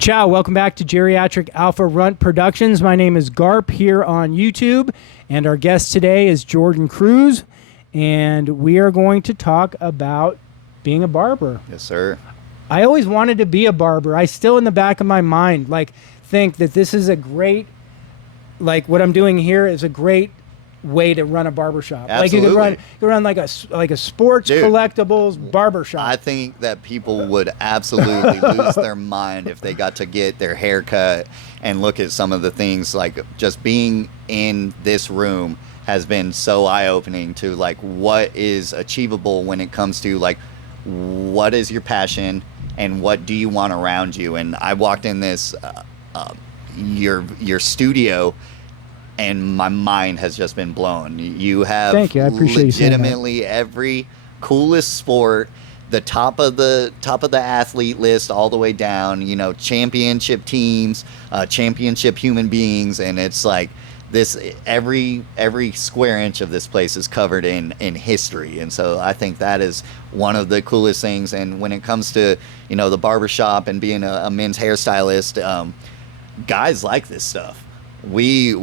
Ciao, welcome back to Geriatric Alpha Runt Productions. My name is Garp here on YouTube, and our guest today is Jordan Kruse, and we are going to talk about being a barber. Yes, sir. I always wanted to be a barber. I still, in the back of my mind, think that this is a great, what I'm doing here is a great way to run a barbershop. Absolutely. You could run like a sports collectibles barbershop. I think that people would absolutely lose their mind if they got to get their hair cut and look at some of the things. Like, just being in this room has been so eye-opening to what is achievable when it comes to what is your passion and what do you want around you. And I walked in this your studio, and my mind has just been blown. You have Thank you. I appreciate legitimately every coolest sport, the top of the athlete list all the way down, championship teams, championship human beings, and it's like this every square inch of this place is covered in history. And so I think that is one of the coolest things. And when it comes to, the barbershop and being a men's hairstylist, guys like this stuff. We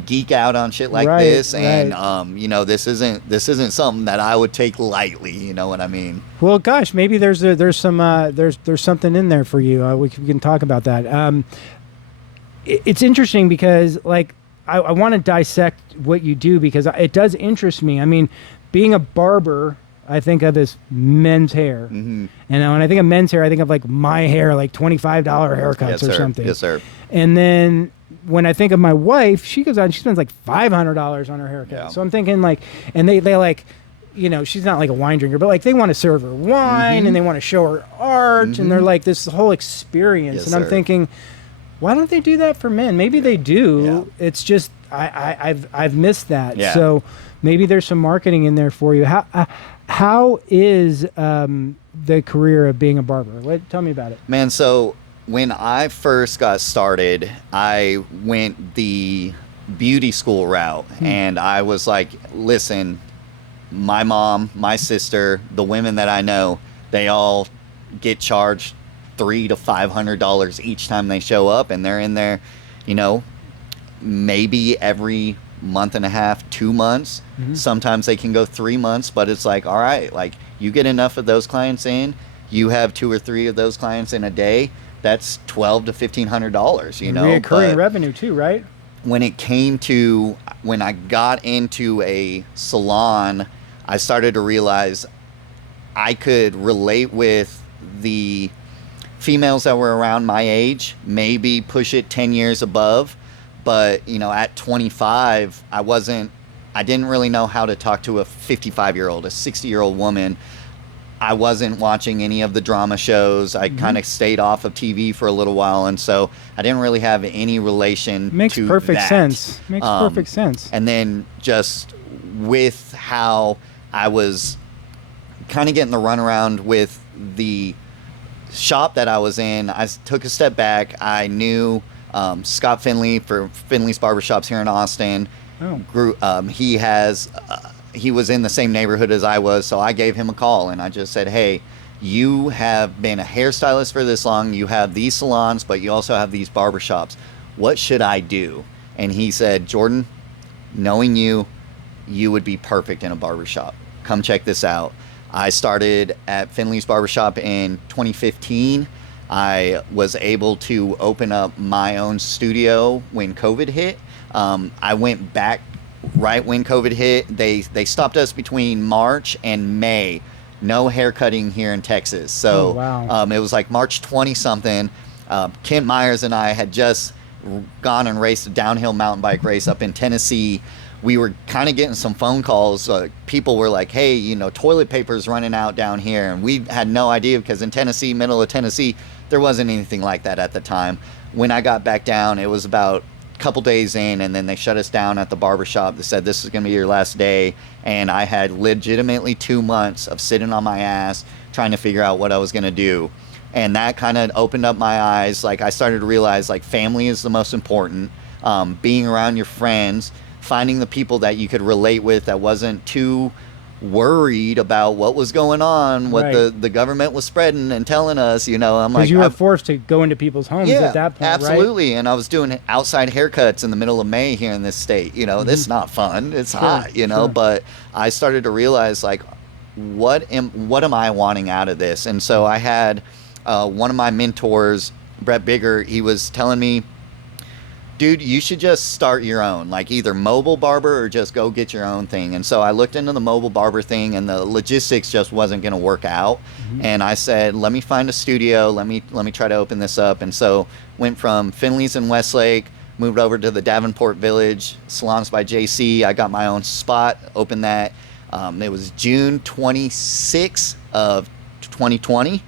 geek out on shit like this, and this isn't something that I would take lightly. You know what I mean? Well, gosh, maybe there's something in there for you. We can talk about that. It's interesting because I want to dissect what you do because it does interest me. I mean, being a barber, I think of as men's hair, and when I think of men's hair, I think of my hair, $25 haircuts or something. Yes, sir. And then when I think of my wife, she goes out and she spends $500 on her haircut. Yeah. So I'm thinking and they she's not a wine drinker, but they want to serve her wine and they want to show her art and they're this whole experience. Yes, and I'm sir. thinking, why don't they do that for men? Maybe they do. Yeah. It's just I've missed that. Yeah. So maybe there's some marketing in there for you. How is the career of being a barber? Tell me about it. Man, so when I first got started, I went the beauty school route, and I was like, listen, my mom, my sister, the women that I know, they all get charged $300 to $500 each time they show up, and they're in there, maybe every month and a half, 2 months. Sometimes they can go 3 months, but it's all right, you get enough of those clients in, you have 2 or 3 of those clients in a day, that's $1,200 to $1,500, Reoccurring revenue too, right? When I got into a salon, I started to realize I could relate with the females that were around my age, maybe push it 10 years above. But, at 25, I didn't really know how to talk to a 55-year-old, a 60-year-old woman. I wasn't watching any of the drama shows. I kind of stayed off of TV for a little while, and so I didn't really have any relation to that. Makes perfect sense. And then just with how I was kind of getting the runaround with the shop that I was in, I took a step back. I knew Scott Finley for Finley's Barbershops here in Austin. He was in the same neighborhood as I was, so I gave him a call and I just said, hey, you have been a hairstylist for this long, you have these salons, but you also have these barbershops. What should I do? And he said, Jordan, knowing you would be perfect in a barbershop. Come check this out. I started at Finley's Barbershop in 2015. I was able to open up my own studio when COVID hit. I went back right when COVID hit. They stopped us between March and May. No hair cutting here in Texas. So it was March 20 something. Kent Myers and I had just gone and raced a downhill mountain bike race up in Tennessee. We were kind of getting some phone calls. People were like, hey, toilet paper's running out down here. And we had no idea because in Tennessee, middle of Tennessee, there wasn't anything like that at the time. When I got back down, it was about couple days in, and then they shut us down at the barbershop. They said, this is going to be your last day. And I had legitimately 2 months of sitting on my ass trying to figure out what I was going to do. And that kind of opened up my eyes. I started to realize family is the most important. Being around your friends, finding the people that you could relate with that wasn't too worried about what was going on, what Right. the government was spreading and telling us, you know. I'm Because like, you were forced to go into people's homes yeah, at that point, right? absolutely. And I was doing outside haircuts in the middle of May here in this state. You know, this is not fun. It's hot, you know. sure. But I started to realize, like, what am I wanting out of this? And so I had one of my mentors, Brett Bigger. He was telling me, dude, you should just start your own, like either mobile barber or just go get your own thing. And so I looked into the mobile barber thing, and the logistics just wasn't going to work out. And I said, let me find a studio. Let me try to open this up. And so went from Finley's in Westlake, moved over to the Davenport Village, Salons by JC. I got my own spot, opened that. It was June 26th of 2020.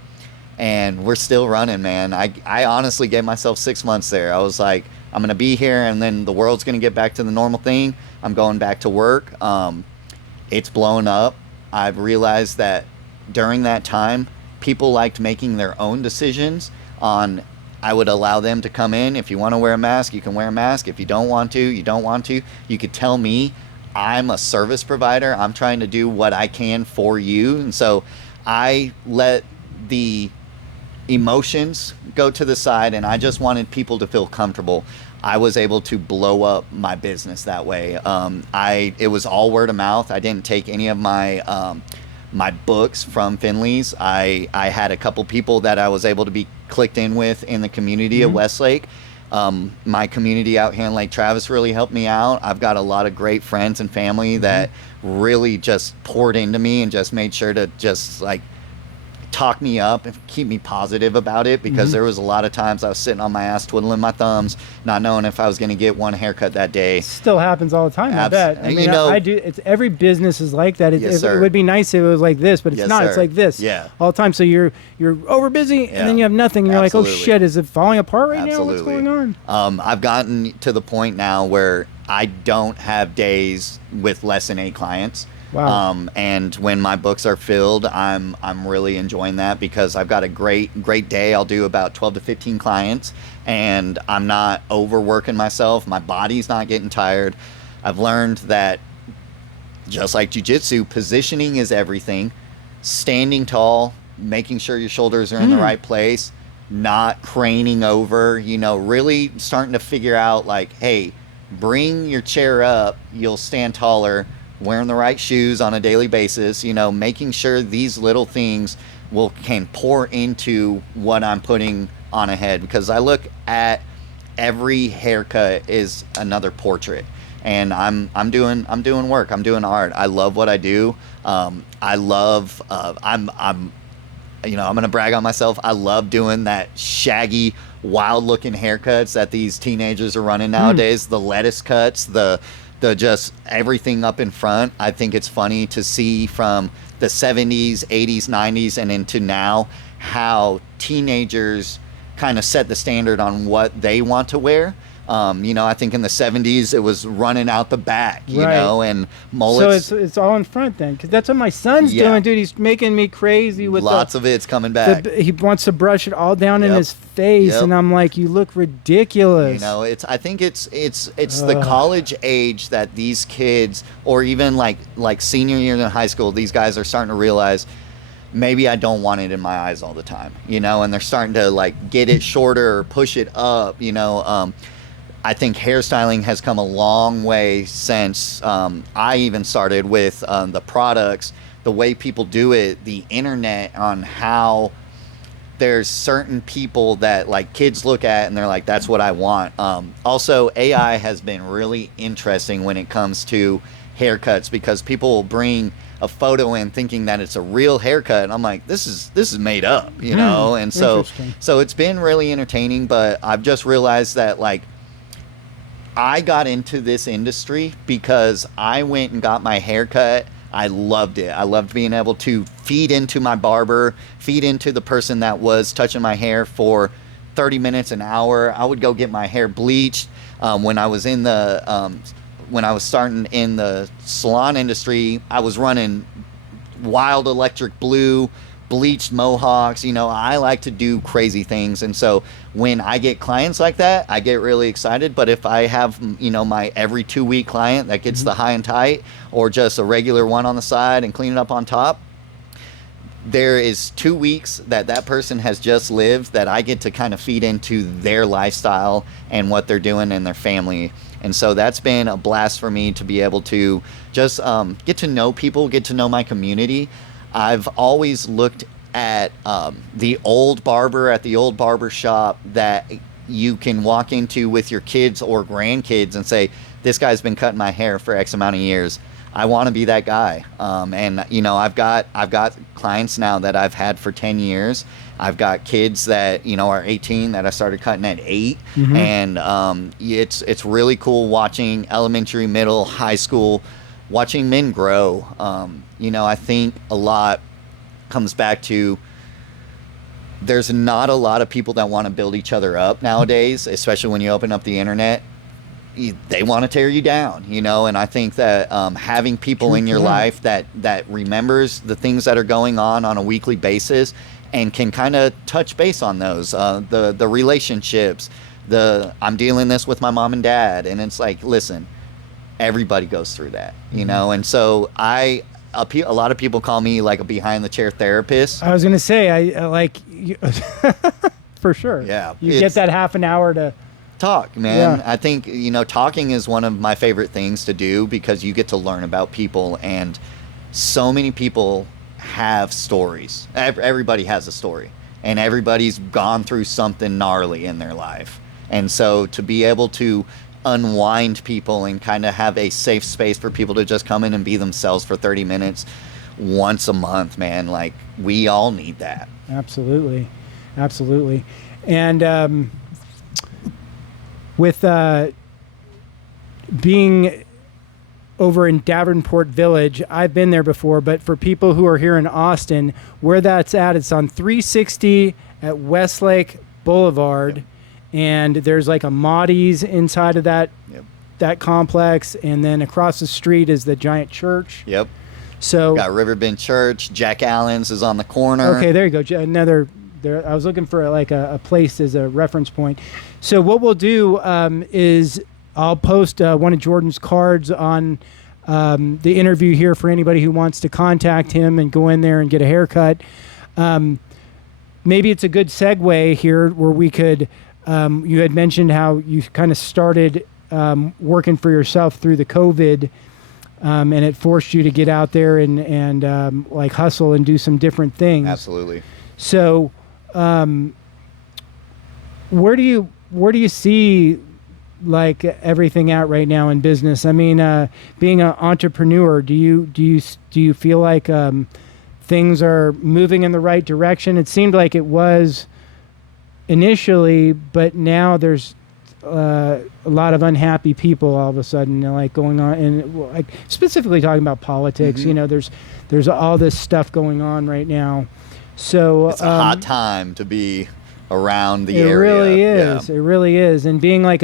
And we're still running, man. I honestly gave myself 6 months there. I was like, I'm going to be here, and then the world's going to get back to the normal thing. I'm going back to work. It's blown up. I've realized that during that time, people liked making their own decisions on, I would allow them to come in. If you want to wear a mask, you can wear a mask. If you don't want to, you don't want to. You could tell me, I'm a service provider. I'm trying to do what I can for you. And so I let the emotions go to the side, and I just wanted people to feel comfortable. I was able to blow up my business that way. It was all word of mouth. I didn't take any of my my books from Finley's. I had a couple people that I was able to be clicked in with in the community of Westlake. My community out here in Lake Travis really helped me out. I've got a lot of great friends and family that really just poured into me and just made sure to just like talk me up and keep me positive about it, because there was a lot of times I was sitting on my ass twiddling my thumbs, not knowing if I was going to get one haircut that day. Still happens all the time. I bet. I mean, You know, I do. It's every business is like that. Yes, It sir. would be nice if it was like this, but it's Yes, not. It's sir. like this. Yeah. All the time. So you're over busy, Yeah. and then you have nothing. And you're like, oh Absolutely. shit, is it falling apart right now? Absolutely. What's going on? I've gotten to the point now where I don't have days with less than 8 clients. Wow. And when my books are filled, I'm really enjoying that, because I've got a great day. I'll do about 12 to 15 clients, and I'm not overworking myself. My body's not getting tired. I've learned that, just like jiu-jitsu, positioning is everything. Standing tall, making sure your shoulders are in the right place, not craning over, you know, really starting to figure out, like, hey, bring your chair up, you'll stand taller, wearing the right shoes on a daily basis, you know, making sure these little things can pour into what I'm putting on a head, because I look at every haircut is another portrait. And I'm doing work. I'm doing art. I love what I do. I love I'm you know, I'm gonna brag on myself. I love doing that shaggy, wild looking haircuts that these teenagers are running nowadays. The lettuce cuts, the just everything up in front. I think it's funny to see from the 70s, 80s, 90s, and into now how teenagers kind of set the standard on what they want to wear. You know, I think in the 70s it was running out the back, you Right. know, and mullets. So it's all in front then, because that's what my son's Yeah. doing, dude. He's making me crazy with Lots of it's coming back. he wants to brush it all down in Yep. his face, Yep. and I'm like, you look ridiculous. You know, I think it's the college age that these kids, or even like senior year in high school, these guys are starting to realize, maybe I don't want it in my eyes all the time, you know, and they're starting to like get it shorter or push it up, you know. I think hairstyling has come a long way since I even started with the products, the way people do it, the internet, on how there's certain people that like kids look at and they're like, that's what I want. Also, AI has been really interesting when it comes to haircuts, because people will bring a photo in thinking that it's a real haircut, and I'm like, this is made up, you know. And Interesting. so it's been really entertaining. But I've just realized that, like, I got into this industry because I went and got my hair cut. I loved it. I loved being able to feed into my barber, feed into the person that was touching my hair for 30 minutes, an hour. I would go get my hair bleached. When I was starting in the salon industry, I was running wild electric blue, bleached mohawks. You know, I like to do crazy things. And so when I get clients like that, I get really excited. But if I have, you know, my every 2-week client that gets the high and tight, or just a regular one on the side and clean it up on top, there is 2 weeks that that person has just lived that I get to kind of feed into their lifestyle and what they're doing in their family. And so that's been a blast for me to be able to just get to know people, get to know my community. I've always looked at the old barber at the old barber shop that you can walk into with your kids or grandkids and say, this guy's been cutting my hair for X amount of years. I want to be that guy. And you know, I've got clients now that I've had for 10 years. I've got kids that, you know, are 18 that I started cutting at 8. And it's really cool watching elementary, middle, high school, watching men grow. You know, I think a lot comes back to there's not a lot of people that want to build each other up nowadays, especially when you open up the internet. They want to tear you down, you know, and I think that having people in your life that remembers the things that are going on a weekly basis and can kind of touch base on those, the relationships, I'm dealing this with my mom and dad, and it's like, listen, everybody goes through that, you know, and so a lot of people call me like a behind the chair therapist. I was gonna say, I like for sure. Yeah, you get that half an hour to talk, man. Yeah. I think, you know, talking is one of my favorite things to do because you get to learn about people, and so many people have stories. Everybody has a story, and everybody's gone through something gnarly in their life. And so to be able to unwind people and kind of have a safe space for people to just come in and be themselves for 30 minutes once a month, man, like we all need that. Absolutely. And with being over in Davenport Village, I've been there before, but for people who are here in Austin, where that's at, it's on 360 at Westlake Boulevard. Yep. And there's like a Maudie's inside of that that complex, and then across the street is the giant church. Yep. So got Riverbend Church. Jack Allen's is on the corner. Okay, there you go. Another. There, I was looking for like a place as a reference point. So what we'll do is I'll post one of Jordan's cards on the interview here for anybody who wants to contact him and go in there and get a haircut. Maybe it's a good segue here where we could. You had mentioned how you kind of started working for yourself through the COVID, and it forced you to get out there and like hustle and do some different things. Absolutely. So, where do you see like everything at right now in business? I mean, being an entrepreneur, do you feel like things are moving in the right direction? It seemed like it was initially, but now there's a lot of unhappy people all of a sudden, like going on, and like specifically talking about politics. You know, there's all this stuff going on right now. So it's a hot time to be around the area. It really is. Yeah. It really is. And being like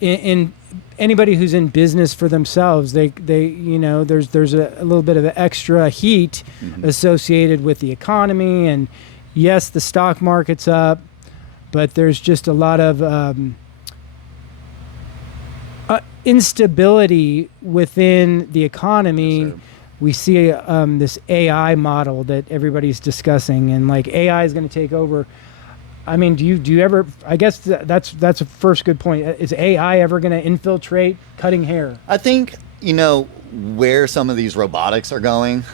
in anybody who's in business for themselves, they you know, there's a little bit of extra heat associated with the economy. And yes, the stock market's up, but there's just a lot of instability within the economy. Yes, we see this AI model that everybody's discussing, and like AI is going to take over. I mean, do you ever? I guess that's a first good point. Is AI ever going to infiltrate cutting hair? I think, you know, where some of these robotics are going.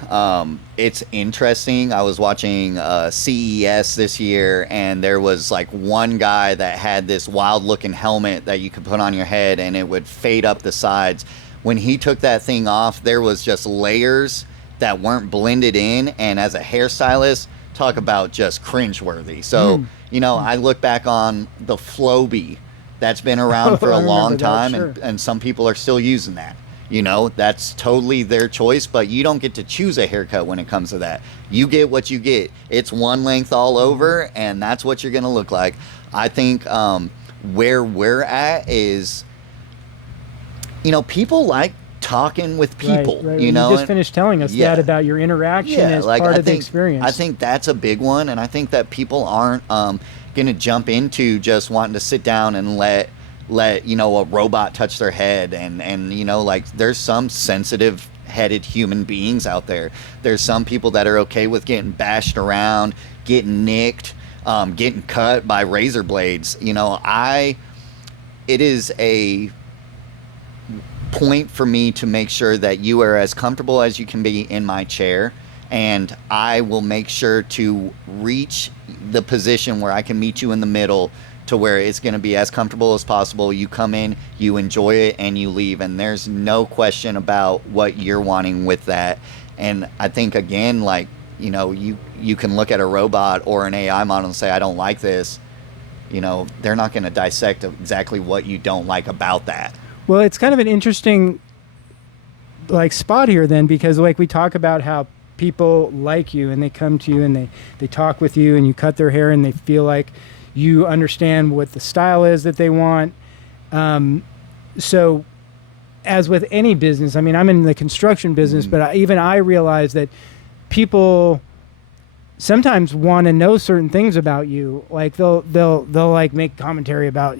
It's interesting. I was watching CES this year, and there was like one guy that had this wild looking helmet that you could put on your head and it would fade up the sides. When he took that thing off, there was just layers that weren't blended in, and as a hairstylist, talk about just cringeworthy. So, you know, I look back on the Flowbee that's been around for a long time, sure. and some people are still using that. You know, that's totally their choice, but you don't get to choose a haircut when it comes to that. You get what you get. It's one length all over, and that's what you're going to look like. I think where we're at is, you know, people like talking with people, Right. you know. You just finished telling us Yeah. that about your interaction as like part I of the think experience. I think that's a big one, and I think that people aren't going to jump into just wanting to sit down and let a robot touch their head, and like there's some sensitive headed human beings out there. There's some people that are okay with getting bashed around, getting nicked, getting cut by razor blades. It is a point for me to make sure that you are as comfortable as you can be in my chair, and I will make sure to reach the position where I can meet you in the middle to where it's going to be as comfortable as possible. You come in, you enjoy it, and you leave, and there's no question about what you're wanting with that. And I think, again, like, you can look at a robot or an AI model and say, I don't like this. They're not going to dissect exactly what you don't like about that. Well, it's kind of an interesting spot here then, because we talk about how people like you and they come to you and they talk with you and you cut their hair and they feel like you understand what the style is that they want. So as with any business, I mean, I'm in the construction business, but I realize that people sometimes want to know certain things about you. Like they'll make commentary about,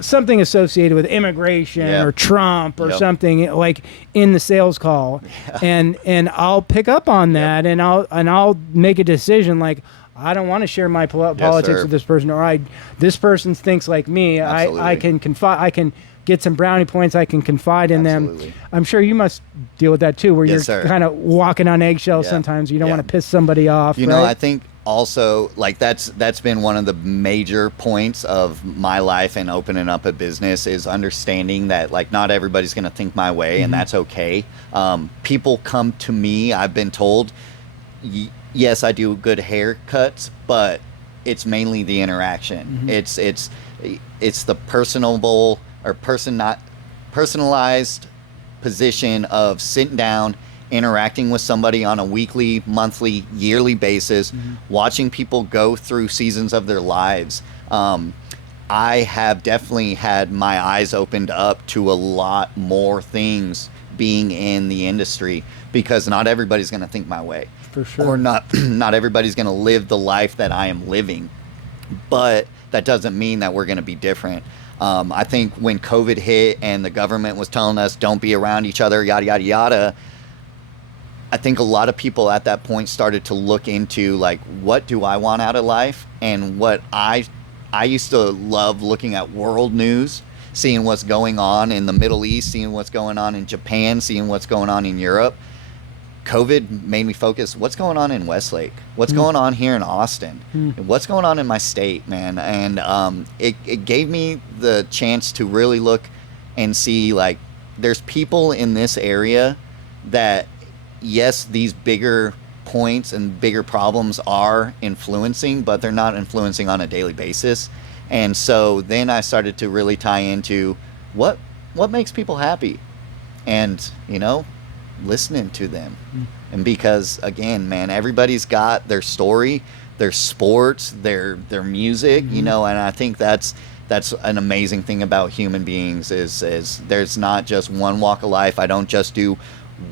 something associated with immigration or Trump or something like in the sales call. And I'll pick up on that and I'll make a decision like, I don't want to share my politics with this person, or this person thinks like me. I can confide. I can get some brownie points. I can confide in them. I'm sure you must deal with that too, where you're kind of walking on eggshells sometimes. You don't want to piss somebody off. I think also that's been one of the major points of my life and opening up a business is understanding that not everybody's going to think my way, and that's okay. People come to me. I've been told. Yes, I do good haircuts, but it's mainly the interaction. It's the personable or personalized position of sitting down, interacting with somebody on a weekly, monthly, yearly basis, watching people go through seasons of their lives. I have definitely had my eyes opened up to a lot more things being in the industry, because not everybody's going to think my way. For sure. Or not everybody's going to live the life that I am living. But that doesn't mean that we're going to be different. I think when COVID hit and the government was telling us don't be around each other, yada, yada, yada, I think a lot of people at that point started to look into what do I want out of life? And what I used to love looking at world news, seeing what's going on in the Middle East, seeing what's going on in Japan, seeing what's going on in Europe. COVID made me focus, what's going on in Westlake? What's going on here in Austin? What's going on in my state, man? And it gave me the chance to really look and see, there's people in this area that, yes, these bigger points and bigger problems are influencing, but they're not influencing on a daily basis. And so then I started to really tie into what makes people happy, and listening to them. And because, again, man, everybody's got their story, their sports, their music, and I think that's an amazing thing about human beings is there's not just one walk of life. I don't just do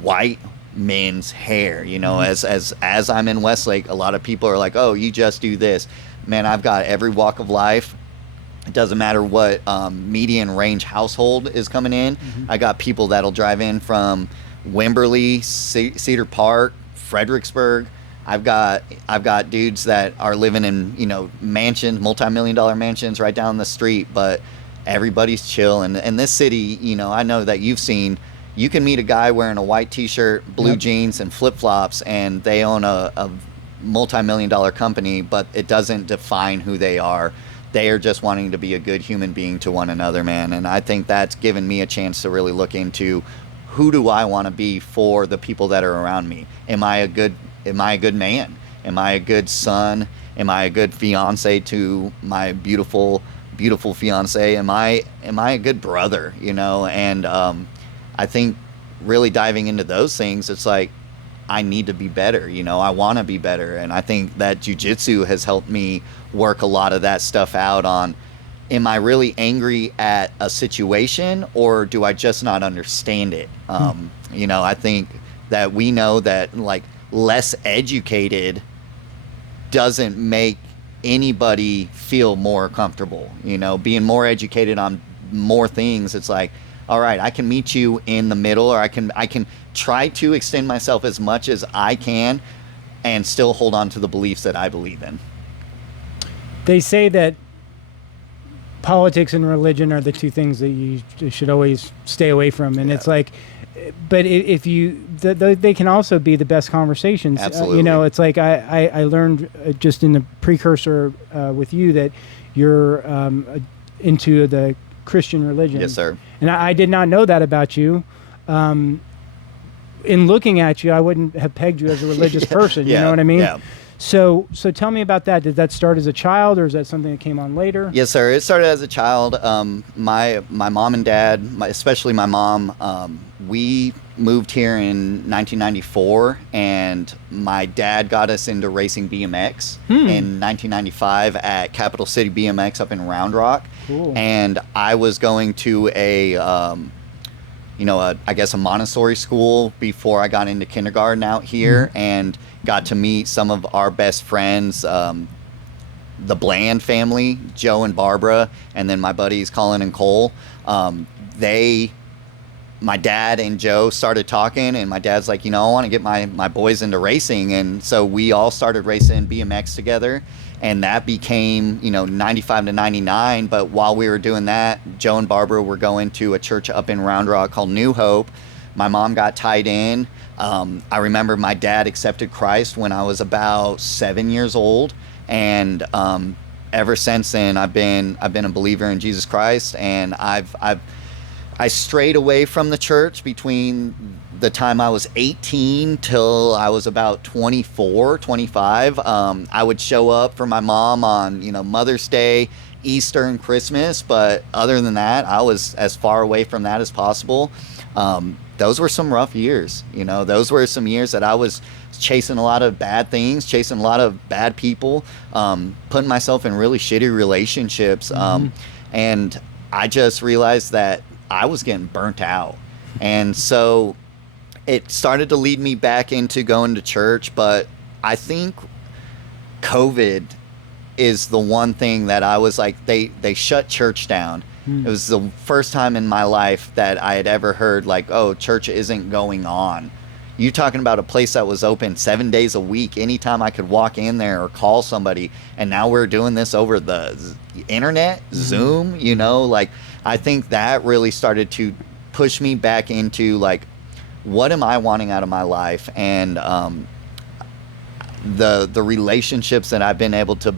white men's hair, as I'm in Westlake, a lot of people are like, oh, you just do this. Man, I've got every walk of life. It doesn't matter what median range household is coming in. I got people that'll drive in from Wimberley, Cedar Park, Fredericksburg. I've got dudes that are living in mansions, multi-million-dollar mansions right down the street, but everybody's chill. And this city, I know that you've seen. You can meet a guy wearing a white T-shirt, blue jeans, and flip-flops, and they own a multi-million-dollar company, but it doesn't define who they are. They are just wanting to be a good human being to one another, man. And I think that's given me a chance to really look into who do I want to be for the people that are around me. Am I a good man? Am I a good son? Am I a good fiance to my beautiful fiance? Am I a good brother? And I think really diving into those things, it's like I need to be better. I want to be better, and I think that jiu-jitsu has helped me work a lot of that stuff out on am I really angry at a situation, or do I just not understand it? You know, I think that we know that like less educated doesn't make anybody feel more comfortable. You know, being more educated on more things, it's like, all right, I can meet you in the middle, or I can try to extend myself as much as I can and still hold on to the beliefs that I believe in. They say that politics and religion are the two things that you should always stay away from, and it's like, but if you, they can also be the best conversations. Absolutely. You know, it's like I learned just in the precursor with you that you're into the Christian religion. Yes, sir. And I did not know that about you. In looking at you, I wouldn't have pegged you as a religious person. You know what I mean? Yeah. So tell me about that. Did that start as a child, or is that something that came on later? Yes, sir. It started as a child. My mom and dad, especially my mom, we moved here in 1994, and my dad got us into racing BMX in 1995 at Capital City BMX up in Round Rock. Cool. And I was going to I guess a Montessori school before I got into kindergarten out here, and got to meet some of our best friends, the Bland family, Joe and Barbara, and then my buddies Colin and Cole. My dad and Joe started talking, and my dad's like, I want to get my boys into racing. And so we all started racing BMX together, and that became, 95 to 99. But while we were doing that, Joe and Barbara were going to a church up in Round Rock called New Hope. My mom got tied in. I remember my dad accepted Christ when I was about 7 years old, and ever since then I've been a believer in Jesus Christ. And I strayed away from the church between the time I was 18 till I was about 24, 25. I would show up for my mom on, Mother's Day, Easter, and Christmas. But other than that, I was as far away from that as possible. Those were some rough years. Those were some years that I was chasing a lot of bad things, chasing a lot of bad people, putting myself in really shitty relationships. And I just realized that I was getting burnt out. And so it started to lead me back into going to church. But I think COVID is the one thing that I was like, they shut church down. It was the first time in my life that I had ever heard like, oh, church isn't going on. You're talking about a place that was open 7 days a week, anytime I could walk in there or call somebody. And now we're doing this over the internet, Zoom, like I think that really started to push me back into like, what am I wanting out of my life? And the relationships that I've been able to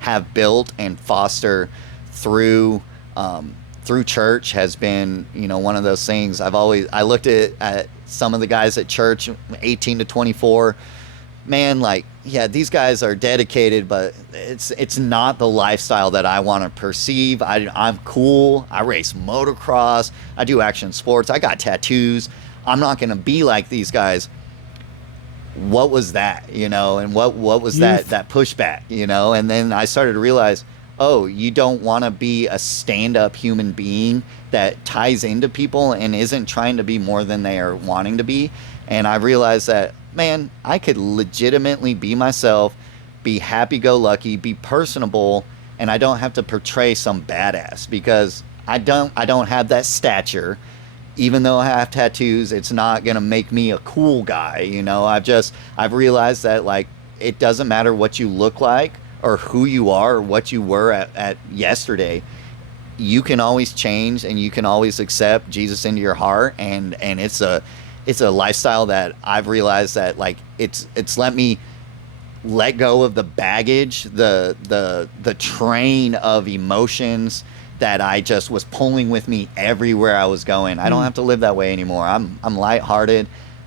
have built and foster through church has been, one of those things. I looked at some of the guys at church, 18 to 24, man, like, yeah, these guys are dedicated, but it's not the lifestyle that I want to perceive. I'm cool. I race motocross. I do action sports. I got tattoos. I'm not going to be like these guys. What was that, and what was that pushback, and then I started to realize, oh, you don't want to be a stand-up human being that ties into people and isn't trying to be more than they are wanting to be. And I realized that, man, I could legitimately be myself, be happy-go-lucky, be personable, and I don't have to portray some badass, because I don't have that stature. Even though I have tattoos, it's not going to make me a cool guy. I've realized that, like, it doesn't matter what you look like or who you are or what you were at yesterday. You can always change, and you can always accept Jesus into your heart. And it's a lifestyle that I've realized that, like, it's let me let go of the baggage, the train of emotions that I just was pulling with me everywhere I was going. I don't have to live that way anymore. I'm lighthearted.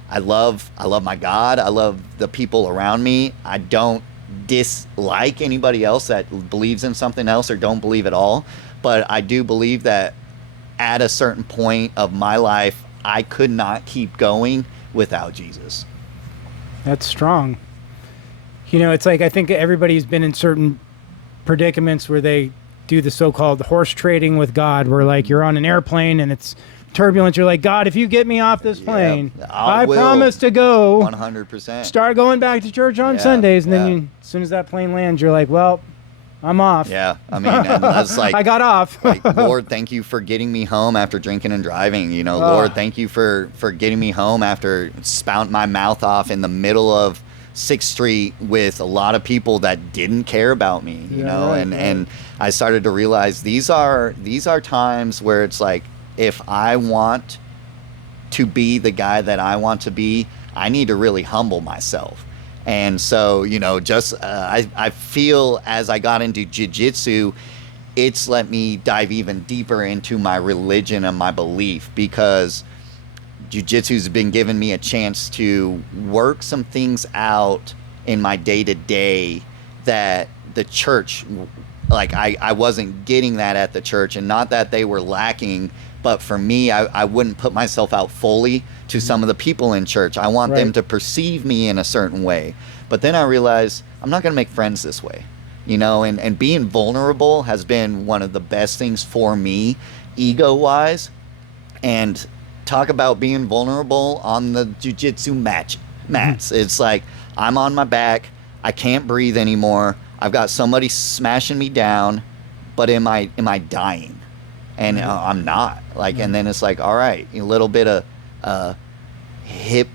I love my God. I love the people around me. I don't dislike anybody else that believes in something else or don't believe at all. But I do believe that at a certain point of my life, I could not keep going without Jesus. That's strong. It's like, I think everybody's been in certain predicaments where they do the so-called horse trading with God, where like you're on an airplane and it's turbulence. You're like, God, if you get me off this plane, I promise to go 100%. start going back to church on Sundays. And then as soon as that plane lands, you're like, well, I'm off. Yeah, I mean, and that's like I got off. like, Lord, thank you for getting me home after drinking and driving. You know, Lord, thank you for getting me home after spouting my mouth off in the middle of 6th Street with a lot of people that didn't care about me. You know, and I started to realize these are times where it's like, if I want to be the guy that I want to be, I need to really humble myself. And so, you know, just I feel as I got into jiu-jitsu, it's let me dive even deeper into my religion and my belief, because jiu-jitsu's been giving me a chance to work some things out in my day-to-day that the church, like I wasn't getting that at the church, and not that they were lacking, but for me, I wouldn't put myself out fully to some of the people in church. I want them to perceive me in a certain way. But then I realized I'm not going to make friends this way, you know, and being vulnerable has been one of the best things for me, ego-wise. And talk about being vulnerable on the jiu-jitsu mats. It's like I'm on my back. I can't breathe anymore. I've got somebody smashing me down, but am I dying? And I'm not. Like, and then it's like, all right, a little bit of hip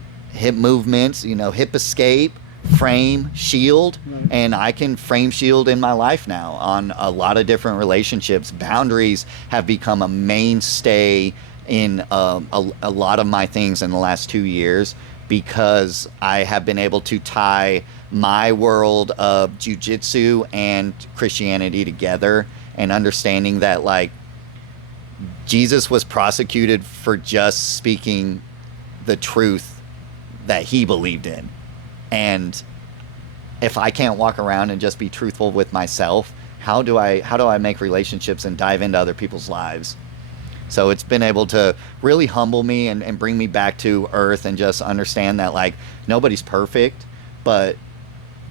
movements, you know, hip escape, frame, shield, and I can frame shield in my life now on a lot of different relationships. Boundaries have become a mainstay in a lot of my things in the last 2 years, because I have been able to tie my world of jiu-jitsu and Christianity together, and understanding that, like, Jesus was prosecuted for just speaking the truth that he believed in. And if I can't walk around and just be truthful with myself, how do I make relationships and dive into other people's lives? So it's been able to really humble me and bring me back to earth, and just understand that, like, nobody's perfect, but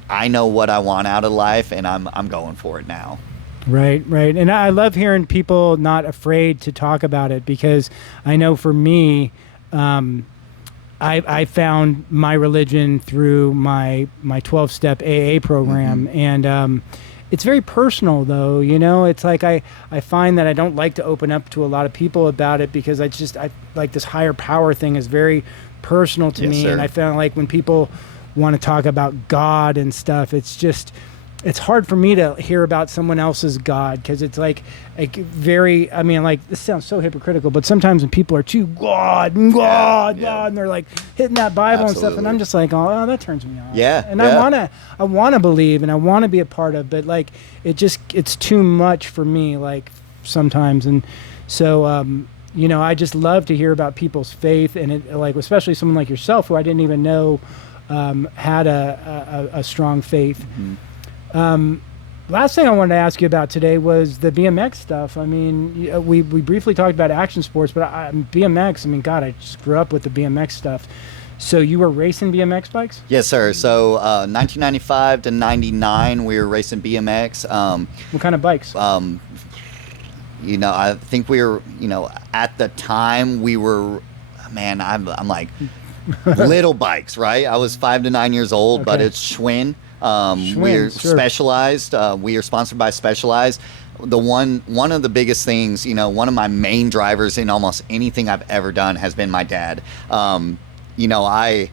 I know what I want out of life, and I'm going for it now. Right. And I love hearing people not afraid to talk about it, because I know for me, I found my religion through my 12-step AA program. And it's very personal, though. You know, it's like I find that I don't like to open up to a lot of people about it, because I like this higher power thing is very personal to me. Sir. And I found like when people want to talk about God and stuff, it's hard for me to hear about someone else's God, because it's like very, I mean, like, this sounds so hypocritical, but sometimes when people are too God, and they're like hitting that Bible and stuff, and I'm just like, oh, that turns me off. And I want to believe, and I want to be a part of, but like, it's too much for me, like, sometimes. And so, you know, I just love to hear about people's faith, and it, like, especially someone like yourself, who I didn't even know had a strong faith. Last thing I wanted to ask you about today was the BMX stuff. I mean, we briefly talked about action sports, but BMX, I mean, God, I just grew up with the BMX stuff. So you were racing BMX bikes? Yes, sir. So 1995 to 99, we were racing BMX. What kind of bikes? You know, I think we were, you know, at the time we were, man, I'm like little bikes, right? I was 5 to 9 years old, but it's Schwinn. We're Specialized. We are sponsored by Specialized. One of the biggest things, you know, one of my main drivers in almost anything I've ever done has been my dad. You know, I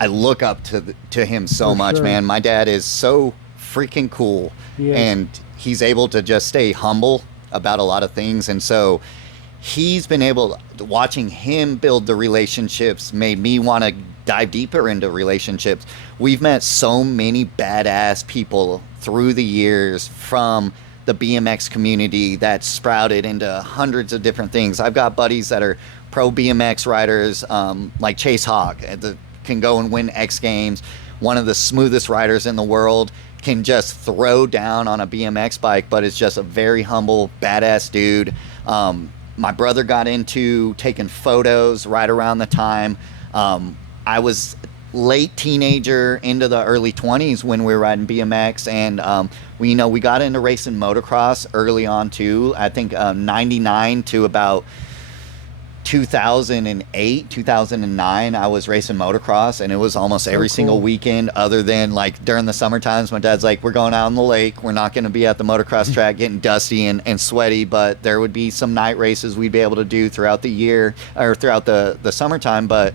look up to him so much, man. My dad is so freaking cool, and he's able to just stay humble about a lot of things. And so he's been able, watching him build the relationships made me want to dive deeper into relationships. We've met so many badass people through the years from the BMX community that sprouted into hundreds of different things. I've got buddies that are pro BMX riders, like Chase Hawk, can go and win X Games. One of the smoothest riders in the world, can just throw down on a BMX bike, but is just a very humble, badass dude. My brother got into taking photos right around the time. I was late teenager into the early 20s when we were riding BMX, and we got into racing motocross early on too. I think 99 to about 2008, 2009, I was racing motocross, and it was almost every single weekend, other than like during the summer times. My dad's like, we're going out on the lake. We're not going to be at the motocross track getting dusty and sweaty, but there would be some night races we'd be able to do throughout the year or throughout the summertime. But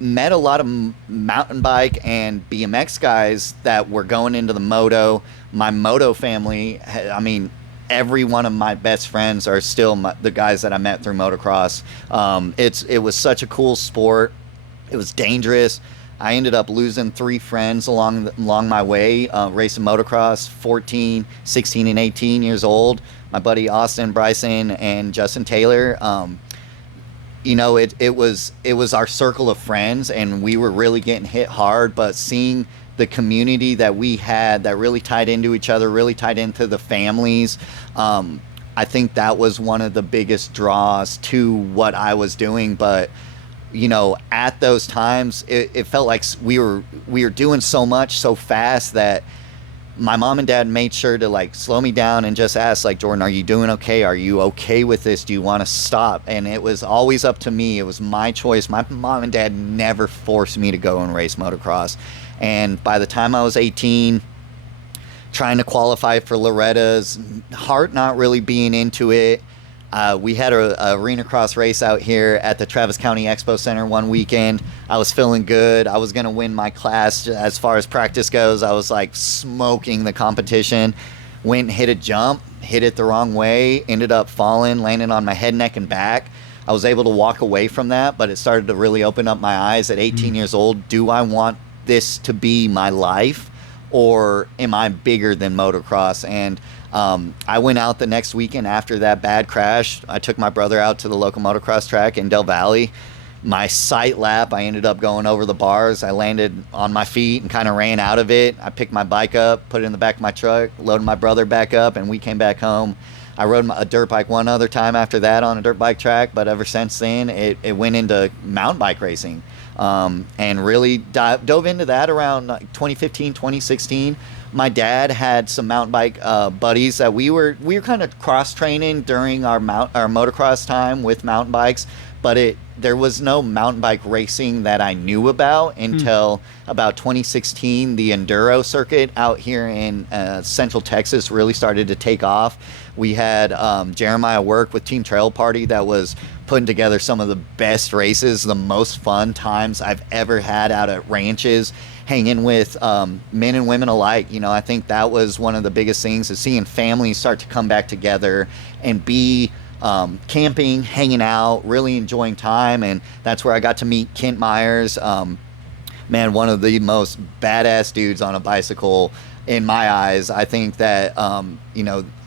met a lot of mountain bike and BMX guys that were going into the moto. My moto family, I mean, every one of my best friends are still the guys that I met through motocross. It was such a cool sport. It was dangerous. I ended up losing 3 friends along my way racing motocross, 14, 16, and 18 years old. My buddy Austin Bryson and Justin Taylor. It was our circle of friends, and we were really getting hit hard, but seeing the community that we had that really tied into each other, really tied into the families. I think that was one of the biggest draws to what I was doing. But, at those times, it felt like we were doing so much so fast that my mom and dad made sure to like slow me down and just ask, like, Jordan, are you doing okay? Are you okay with this? Do you want to stop? And it was always up to me. It was my choice. My mom and dad never forced me to go and race motocross. And by the time I was 18, trying to qualify for Loretta's, heart not really being into it. We had a arena cross race out here at the Travis County Expo Center one weekend. I was feeling good. I was going to win my class as far as practice goes. I was like smoking the competition. Went and hit a jump, hit it the wrong way, ended up falling, landing on my head, neck, and back. I was able to walk away from that, but it started to really open up my eyes at 18 years old. Do I want this to be my life, or am I bigger than motocross? And I went out the next weekend after that bad crash. I took my brother out to the local motocross track in Del Valle. My sight lap, I ended up going over the bars. I landed on my feet and kind of ran out of it. I picked my bike up, put it in the back of my truck, loaded my brother back up, and we came back home. I rode a dirt bike one other time after that on a dirt bike track, but ever since then, it went into mountain bike racing. And really dove into that around 2015, 2016. My dad had some mountain bike buddies that we were kind of cross training during our motocross time with mountain bikes, but there was no mountain bike racing that I knew about until about 2016. The enduro circuit out here in Central Texas really started to take off. We had Jeremiah work with Team Trail Party that was putting together some of the best races, the most fun times I've ever had out at ranches, hanging with men and women alike. I think that was one of the biggest things, is seeing families start to come back together and be camping, hanging out, really enjoying time. And that's where I got to meet Kent Myers. Man, one of the most badass dudes on a bicycle in my eyes. I think that,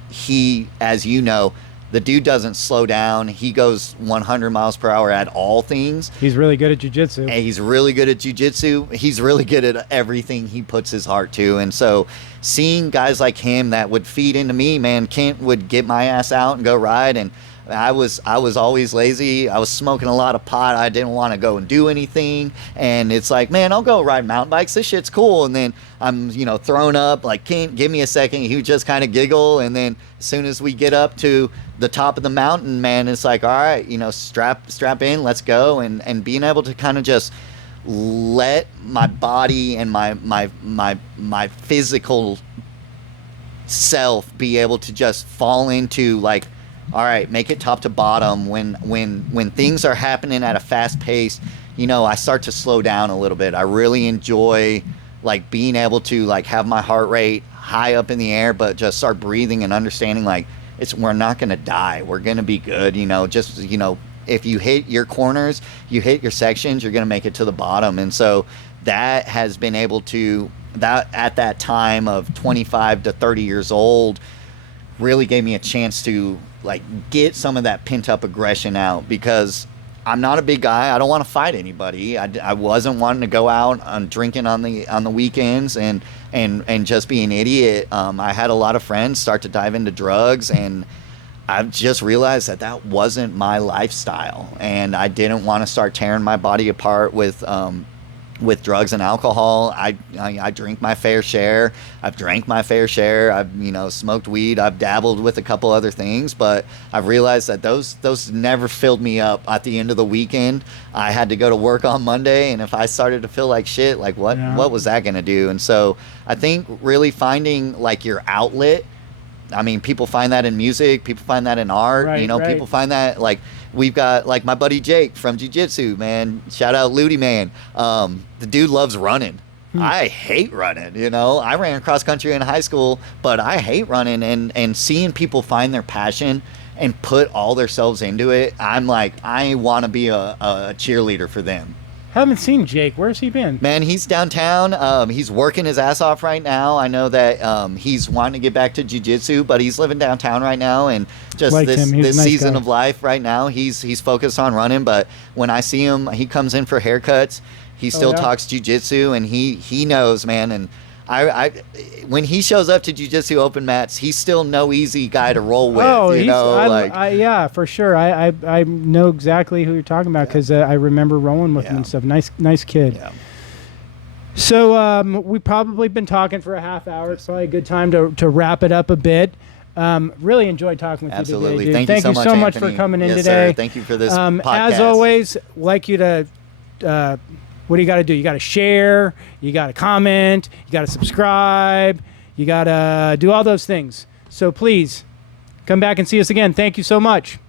he, as the dude doesn't slow down. He goes 100 miles per hour at all things. He's really good at jiu-jitsu. And he's really good at jiu-jitsu. He's really good at everything he puts his heart to. And so seeing guys like him that would feed into me, man, Kent would get my ass out and go ride. And I was always lazy. I was smoking a lot of pot. I didn't want to go and do anything. And it's like, man, I'll go ride mountain bikes. This shit's cool. And then I'm, thrown up like, Kent, give me a second. He would just kind of giggle. And then as soon as we get up to the top of the mountain, man, it's like, all right, strap in, let's go. And being able to kind of just let my body and my physical self be able to just fall into, like, all right, make it top to bottom. When things are happening at a fast pace, I start to slow down a little bit. I really enjoy like being able to like have my heart rate high up in the air, but just start breathing and understanding like we're not going to die. We're going to be good. If you hit your corners, you hit your sections, you're going to make it to the bottom. And so that has been able to, that at that time of 25 to 30 years old, really gave me a chance to like get some of that pent up aggression out, because I'm not a big guy. I don't want to fight anybody. I wasn't wanting to go out on drinking on the weekends and just be an idiot. I had a lot of friends start to dive into drugs, and I've just realized that wasn't my lifestyle, and I didn't want to start tearing my body apart with with drugs and alcohol. I drink my fair share. I've drank my fair share. I've, you know, smoked weed. I've dabbled with a couple other things, but I've realized that those never filled me up. At the end of the weekend, I had to go to work on Monday, and if I started to feel like shit, like what was that going to do? And so I think really finding like your outlet. I mean, people find that in music, people find that in art, Right, you know, right. people find that, like, we've got, like, my buddy Jake from Jiu-Jitsu, man, shout out Ludi, man. The dude loves running. I hate running, you know. I ran cross country in high school, but I hate running, and seeing people find their passion and put all themselves into it, I'm like, I want to be a cheerleader for them. Haven't seen Jake. Where's he been? Man, he's downtown. He's working his ass off right now. I know that he's wanting to get back to jiu-jitsu, but he's living downtown right now, and just Liked him. He was this a nice season guy. of life right now, he's focused on running. But when I see him, he comes in for haircuts. He still yeah? talks jiu-jitsu, and he knows, man. And I when he shows up to jiu-jitsu open mats, he's still no easy guy to roll with. Oh, you know, yeah, for sure. I know exactly who you're talking about because I remember rolling with him and stuff. Nice kid. Yeah. So we've probably been talking for a half hour. It's probably a good time to wrap it up a bit. Really enjoyed talking with Absolutely. you today, dude. Thank you so much, for Anthony. coming in Yes, today. sir. Thank you for this podcast. As always, like you to. What do you got to do? You got to share, you got to comment, you got to subscribe, you got to do all those things. So please come back and see us again. Thank you so much.